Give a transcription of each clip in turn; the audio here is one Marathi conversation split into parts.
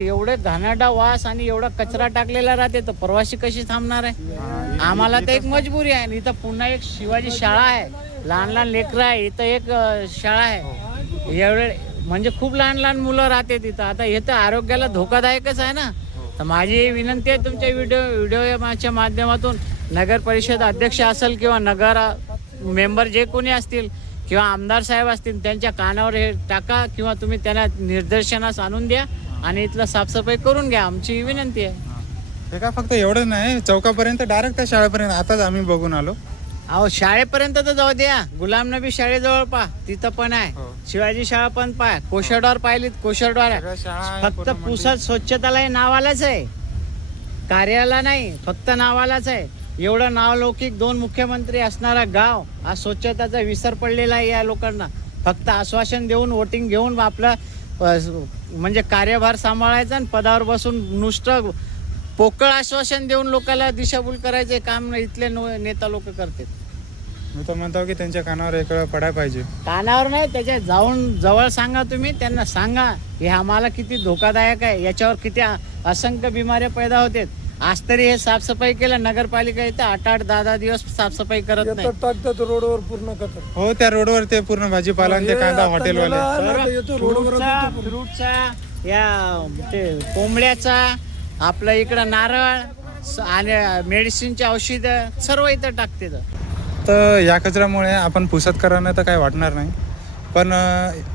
एवढे घाणेरडा वास आणि एवढा कचरा टाकलेला राहते तर प्रवासी कशी थांबणार आहे? आम्हाला तर एक मजबुरी आहे. इथं पुन्हा एक शिवाजी शाळा आहे, लहान लहान लेकरं आहे. इथं एक शाळा आहे, एवढे म्हणजे खूप लहान लहान मुलं राहते तिथं. आता हे तर आरोग्याला धोकादायकच आहे ना. तर माझी विनंती आहे तुमच्या व्हिडिओच्या माध्यमातून नगर परिषद अध्यक्ष असेल किंवा नगर मेंबर जे कोणी असतील किंवा आमदार साहेब असतील त्यांच्या कानावर हे टाका किंवा तुम्ही त्यांना निदर्शनास आणून द्या आणि इथलं साफसफाई करून घ्या. आमची विनंती आहे. हे काय फक्त एवढं नाही, चौकापर्यंत डायरेक्ट त्या शाळेपर्यंत आताच आम्ही बघून आलो. अहो शाळेपर्यंत तर जाऊ द्या. गुलाम नबी शाळेजवळ पहा, तिथं पण आहे. शिवाजी शाळा पण पहा, कोशरडवार पाहिलीत, कोशरडवार फक्त पुसत स्वच्छताला नावालाच आहे, कार्याला नाही, फक्त नावालाच आहे. एवढं नावलौकिक 2 मुख्यमंत्री असणारा गाव आज स्वच्छताचा विसर पडलेला आहे. या लोकांना फक्त आश्वासन देऊन वोटिंग घेऊन आपलं म्हणजे कार्यभार सांभाळायचा आणि पदावर बसून नुसतं पोकळ आश्वासन देऊन लोकांना दिशाभूल करायचे काम इथले नेता लोक करतात. मी तर म्हणतो की त्यांच्या कानावर एक वेळा पडायला पाहिजे. कानावर नाही, त्याच्या जाऊन जवळ सांगा. तुम्ही त्यांना सांगा हे आम्हाला किती धोकादायक आहे, याच्यावर किती असंख्य बिमाऱ्या पैदा होतात. आज तरी हे साफसफाई केलं नगरपालिका इथं 8-8, 10-10 दिवस साफसफाई करत नाही. टाकतात रोडवर पूर्ण करतात. हो, त्या रोडवर ते पूर्ण भाजीपाला आणि ते कांदा हॉटेलवाले. फ्रूटचा या ते कोंबड्याचा आपलं इकडं नारळ आणि मेडिसिनचे औषधं सर्व इथं टाकते. तर या कचऱ्यामुळे आपण पुसदकरांना तर काही वाटणार नाही, पण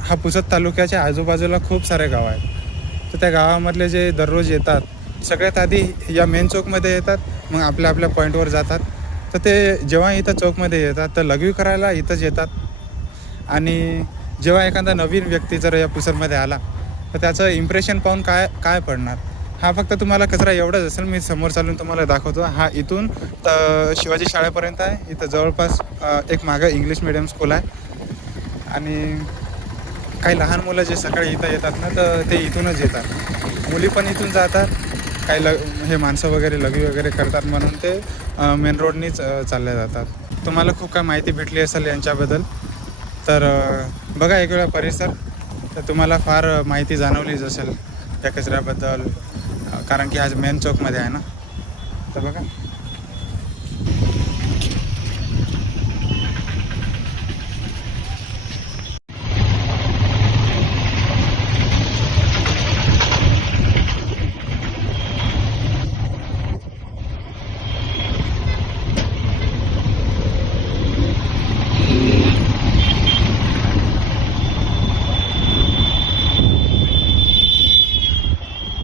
हा पुसद तालुक्याच्या आजूबाजूला खूप सारे गाव आहेत. तर त्या गावामधले जे दररोज येतात सगळ्यात आधी या मेन चौकमध्ये येतात, मग आपल्या आपल्या पॉईंटवर जातात. तर ते जेव्हा इथं चौकमध्ये येतात तर लघवी करायला इथंच येतात. आणि जेव्हा एखादा नवीन व्यक्ती जर या पुसदमध्ये आला तर त्याचं इम्प्रेशन पाहून काय पडणार. हा फक्त तुम्हाला कचरा एवढाच असेल. मी समोर चालून तुम्हाला दाखवतो. हा इथून शिवाजी शाळेपर्यंत आहे. इथं जवळपास एक मागं इंग्लिश मिडियम स्कूल आहे. आणि काही लहान मुलं जे सकाळी इथं येतात ना तर ते इथूनच येतात. मुली पण इथून जातात. काही हे माणसं वगैरे लघवी वगैरे करतात म्हणून ते मेन रोडनीच चालले जातात. तुम्हाला खूप काय माहिती भेटली असेल यांच्याबद्दल. तर बघा एक वेळा परिसर, तर तुम्हाला फार माहिती जाणवलीच असेल त्या कचऱ्याबद्दल, कारण की आज मेन चौकमध्ये आहे ना. तर बघा.